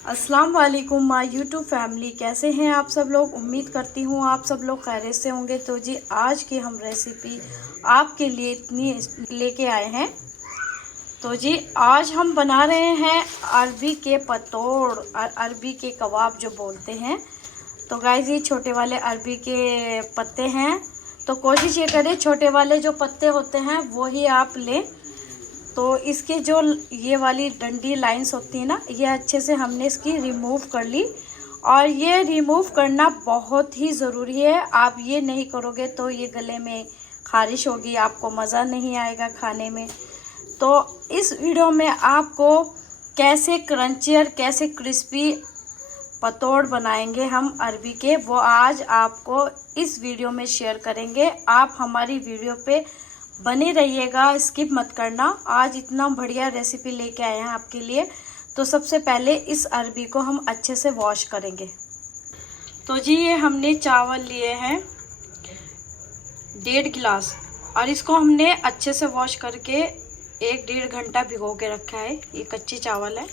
अस्सलाम वालेकुम my YouTube family, कैसे हैं आप सब लोग। उम्मीद करती हूँ आप सब लोग खैरियत से होंगे। तो जी आज की हम रेसिपी आपके लिए इतनी लेके आए हैं। तो जी आज हम बना रहे हैं अरबी के पतोड़ और अरबी के कबाब जो बोलते हैं। तो गाइस ये छोटे वाले अरबी के पत्ते हैं, तो कोशिश ये करें छोटे वाले जो पत्ते होते हैं वो ही आप लें। तो इसके जो ये वाली डंडी लाइंस होती है ना, ये अच्छे से हमने इसकी रिमूव कर ली। और ये रिमूव करना बहुत ही ज़रूरी है। आप ये नहीं करोगे तो ये गले में खारिश होगी, आपको मज़ा नहीं आएगा खाने में। तो इस वीडियो में आपको कैसे क्रंची और कैसे क्रिस्पी पतोड़ बनाएंगे हम अरबी के, वो आज आपको इस वीडियो में शेयर करेंगे। आप हमारी वीडियो पे बने रहिएगा, स्किप मत करना। आज इतना बढ़िया रेसिपी लेके आए हैं आपके लिए। तो सबसे पहले इस अरबी को हम अच्छे से वॉश करेंगे। तो जी ये हमने चावल लिए हैं 1.5 गिलास, और इसको हमने अच्छे से वॉश करके 1-1.5 घंटा भिगो के रखा है। ये कच्चे चावल है।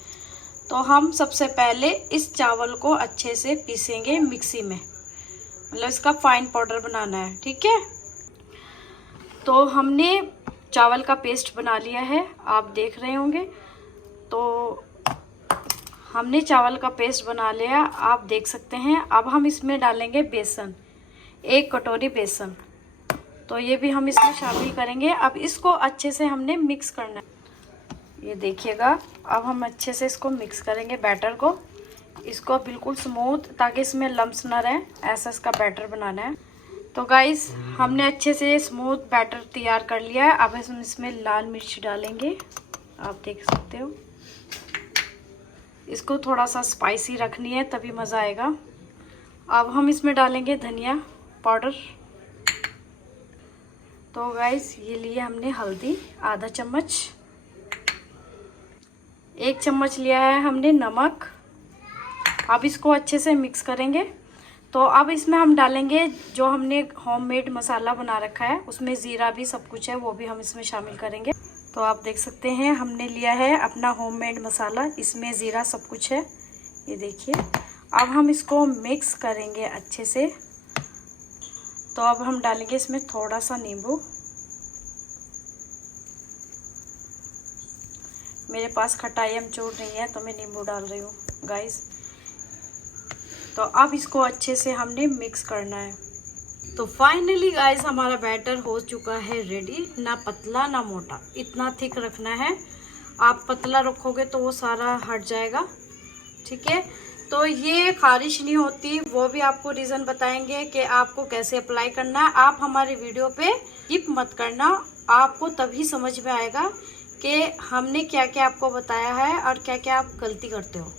तो हम सबसे पहले इस चावल को अच्छे से पीसेंगे मिक्सी में, मतलब इसका फाइन पाउडर बनाना है, ठीक है। तो हमने चावल का पेस्ट बना लिया है, आप देख रहे होंगे। तो हमने चावल का पेस्ट बना लिया, आप देख सकते हैं। अब हम इसमें डालेंगे बेसन, 1 कटोरी बेसन। तो ये भी हम इसमें शामिल करेंगे। अब इसको अच्छे से हमने मिक्स करना है, ये देखिएगा। अब हम अच्छे से इसको मिक्स करेंगे बैटर को, इसको बिल्कुल स्मूथ, ताकि इसमें लम्स ना रहें, ऐसा इसका बैटर बनाना है। तो गाइस हमने अच्छे से स्मूथ बैटर तैयार कर लिया है। अब हम इसमें लाल मिर्च डालेंगे, आप देख सकते हो। इसको थोड़ा सा स्पाइसी रखनी है, तभी मज़ा आएगा। अब हम इसमें डालेंगे धनिया पाउडर। तो गाइस ये लिए हमने हल्दी आधा चम्मच, 1 चम्मच लिया है हमने नमक। अब इसको अच्छे से मिक्स करेंगे। तो अब इसमें हम डालेंगे जो हमने होममेड मसाला बना रखा है, उसमें ज़ीरा भी सब कुछ है, वो भी हम इसमें शामिल करेंगे। तो आप देख सकते हैं हमने लिया है अपना होममेड मसाला, इसमें ज़ीरा सब कुछ है, ये देखिए। अब हम इसको मिक्स करेंगे अच्छे से। तो अब हम डालेंगे इसमें थोड़ा सा नींबू। मेरे पास खटाई अमचूर नहीं है तो मैं नींबू डाल रही हूँ गाइस। तो अब इसको अच्छे से हमने मिक्स करना है। तो फाइनली गाइस हमारा बैटर हो चुका है रेडी। ना पतला ना मोटा, इतना थिक रखना है। आप पतला रखोगे तो वो सारा हट जाएगा, ठीक है। तो ये खारिश नहीं होती, वो भी आपको रीज़न बताएंगे कि आपको कैसे अप्लाई करना है। आप हमारे वीडियो पे स्किप मत करना, आपको तभी समझ में आएगा कि हमने क्या क्या आपको बताया है और क्या क्या आप गलती करते हो।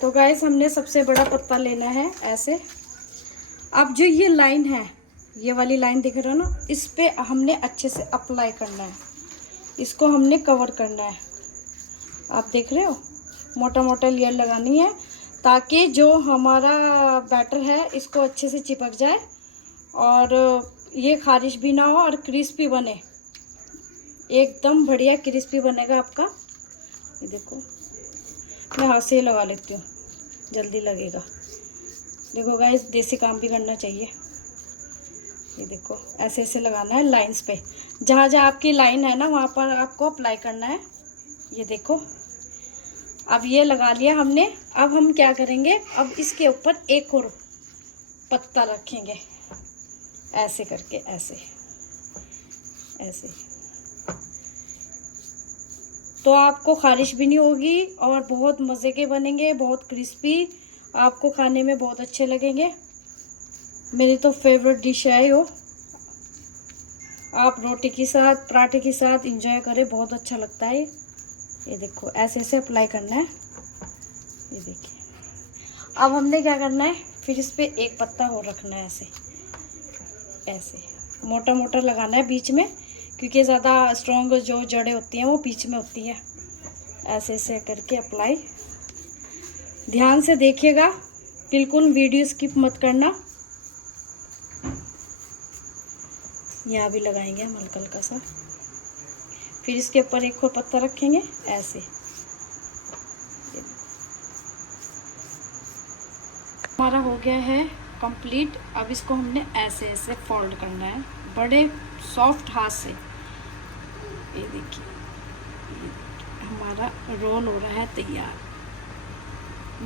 तो गाइस हमने सबसे बड़ा पत्ता लेना है ऐसे। अब जो ये लाइन है, ये वाली लाइन दिख रहा है ना, इस पे हमने अच्छे से अप्लाई करना है, इसको हमने कवर करना है। आप देख रहे हो, मोटा मोटा लेयर लगानी है, ताकि जो हमारा बैटर है इसको अच्छे से चिपक जाए और ये खारिश भी ना हो और क्रिस्पी बने, एकदम बढ़िया क्रिस्पी बनेगा आपका। ये देखो, मैं हाथ से लगा लेती हूँ, जल्दी लगेगा। देखो गाइस, देसी काम भी करना चाहिए। ये देखो ऐसे ऐसे लगाना है लाइंस पे, जहाँ जहाँ आपकी लाइन है ना वहाँ पर आपको अप्लाई करना है। ये देखो अब ये लगा लिया हमने। अब हम क्या करेंगे, अब इसके ऊपर एक और पत्ता रखेंगे ऐसे करके, ऐसे ऐसे। तो आपको खारिश भी नहीं होगी और बहुत मज़े के बनेंगे, बहुत क्रिस्पी, आपको खाने में बहुत अच्छे लगेंगे। मेरी तो फेवरेट डिश है यो। आप रोटी के साथ, पराठे के साथ इंजॉय करें, बहुत अच्छा लगता है। ये देखो ऐसे ऐसे अप्लाई करना है, ये देखिए। अब हमने क्या करना है, फिर इस पे एक पत्ता और रखना है, ऐसे ऐसे मोटा मोटा लगाना है बीच में, क्योंकि ज़्यादा स्ट्रॉन्ग जो जड़ें होती हैं वो बीच में होती है। ऐसे ऐसे करके अप्लाई, ध्यान से देखिएगा, बिल्कुल वीडियो स्किप मत करना। यहाँ भी लगाएंगे हम हल्का हल्का सा, फिर इसके ऊपर एक और पत्ता रखेंगे ऐसे। हमारा हो गया है कंप्लीट। अब इसको हमने ऐसे ऐसे फोल्ड करना है बड़े सॉफ्ट हाथ से। ये देखिए हमारा रोल हो रहा है तैयार।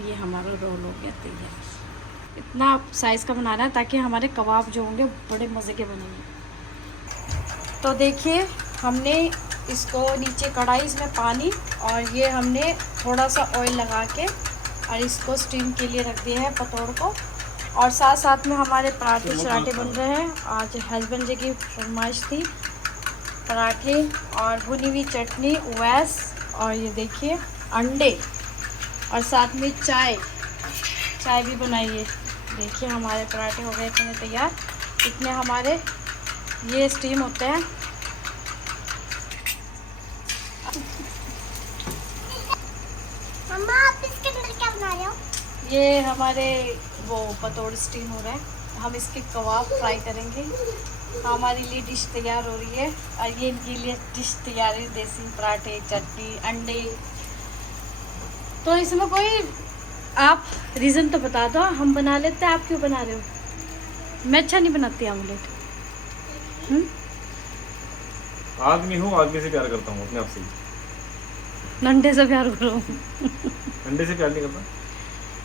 ये हमारा रोल हो गया तैयार। इतना साइज़ का बनाना है ताकि हमारे कबाब जो होंगे बड़े मज़े के बनेंगे। तो देखिए हमने इसको नीचे कढ़ाई, इसमें पानी और ये हमने थोड़ा सा ऑयल लगा के और इसको स्टीम के लिए रख दिया है पतोड़ को। और साथ साथ में हमारे पराठे शराठे बन रहे हैं। आज हस्बैंड जी की फरमाइश थी पराठे और भुनी हुई चटनी वैस, और ये देखिए अंडे और साथ में चाय भी बनाइए। देखिए हमारे पराठे हो गए इतने तैयार। इतने हमारे ये स्टीम होते हैं। मम्मा आप इसके अंदर क्या बना रहे हो? ये हमारे वो पतोड़ स्टीम हो रहा है। हम इसके कबाब फ्राई करेंगे। हमारे लिए डिश तैयार हो रही है और ये इनके लिए डिश तैयार है, देसी पराठे चटनी अंडे। तो इसमें कोई आप रीज़न तो बता दो, हम बना लेते हैं, आप क्यों बना रहे हो? मैं अच्छा नहीं बनाती ऑमलेट। आदमी हूँ, आदमी से प्यार करता हूँ अपने आप से ही। अंडे से प्यार करो। अंडे से प्यार नहीं करता।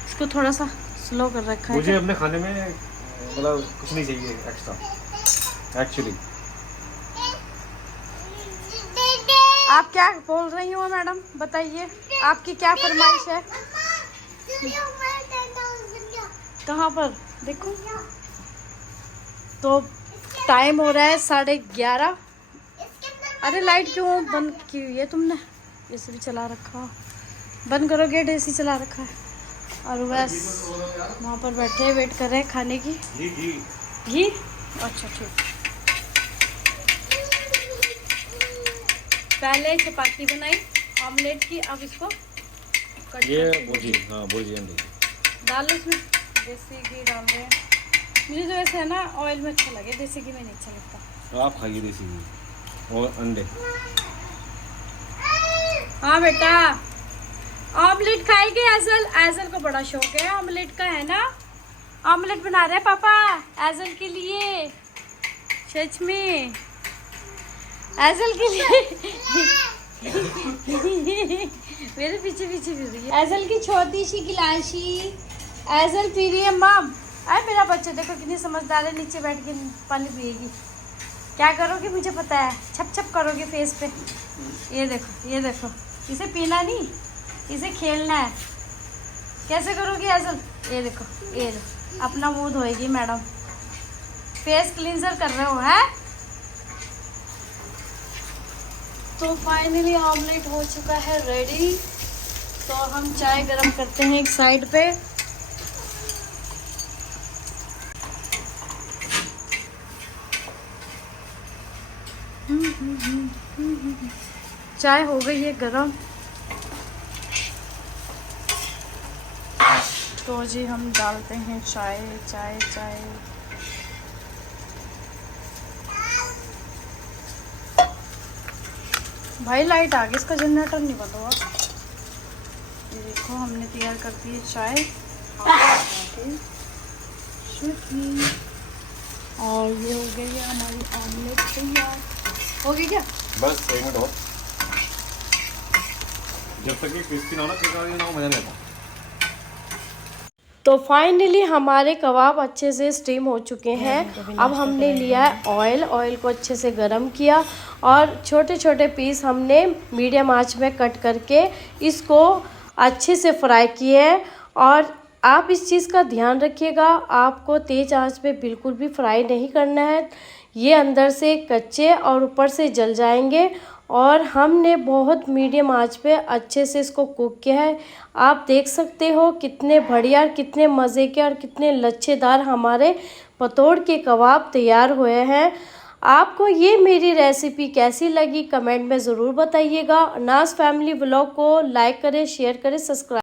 इसको थोड़ा सा स्लो कर रखा है। मुझे अपने खाने में मतलब कुछ नहीं चाहिए एक्स्ट्रा एक्चुअली। आप क्या बोल रही हो मैडम, बताइए आपकी क्या फरमाइश है? कहाँ पर देखो। तो टाइम हो रहा है 11:30। अरे लाइट क्यों बंद की हुई है तुमने? एसी भी चला रखा, बंद करो गेट, एसी चला रखा है। और बस वहाँ पर बैठे वेट कर रहे हैं खाने की। घी अच्छा ठीक। पहले चपाती बनाई ऑमलेट की, अब इसको कट ये करके भुर्जी अंडे डाल लो। इसमें देसी घी डाल रहे हैं। मुझे तो वैसे है ना ऑयल में अच्छा लगे, देसी घी में नहीं अच्छा लगता। आप खाइए देसी घी और अंडे। हाँ बेटा ऑमलेट खाएगी। एजल को बड़ा शौक है ऑमलेट का, है ना? ऑमलेट बना रहे हैं पापा एजल के लिए, सच में एजल के लिए। मेरे पीछे पीछे फिर रही है। एजल की छोटी सी गिलासी एजल पी रही है। माम अरे मेरा बच्चा देखो कितनी समझदार है, नीचे बैठ के पानी पिएगी। क्या करोगे मुझे पता है, छप छप करोगे फेस पे। ये देखो ये देखो, इसे पीना नहीं, इसे खेलना है। कैसे करोगी एजल? ये देखो ये देखो, अपना मुंह धोएगी मैडम। फेस क्लींजर कर रहे हो है? तो फाइनली ऑमलेट हो चुका है रेडी। तो हम चाय गरम करते हैं एक साइड पे। चाय हो गई है गरम। तो जी हम डालते हैं चाय चाय चाय। भाई लाइट आ गई, इसका जनरेटर नहीं बंद हुआ। ये देखो हमने तैयार कर दी है चाय और ये हो गई है हमारी ऑमलेट तैयार। हो गई क्या? बस 1 मिनट और, जब तक ये क्रिस्पी ना हो ना मजा नहीं आता। तो फाइनली हमारे कबाब अच्छे से स्टीम हो चुके हैं। अब हमने लिया है ऑयल को अच्छे से गरम किया और छोटे छोटे पीस हमने मीडियम आंच में कट करके इसको अच्छे से फ्राई किए हैं। और आप इस चीज़ का ध्यान रखिएगा, आपको तेज़ आंच पे बिल्कुल भी फ्राई नहीं करना है, ये अंदर से कच्चे और ऊपर से जल जाएंगे। और हमने बहुत मीडियम आंच पे अच्छे से इसको कुक किया है। आप देख सकते हो कितने बढ़िया, कितने मज़े के और कितने लच्छेदार हमारे पतोड़ के कबाब तैयार हुए हैं। आपको ये मेरी रेसिपी कैसी लगी कमेंट में ज़रूर बताइएगा। नाज फैमिली ब्लॉग को लाइक करें, शेयर करें, सब्सक्राइब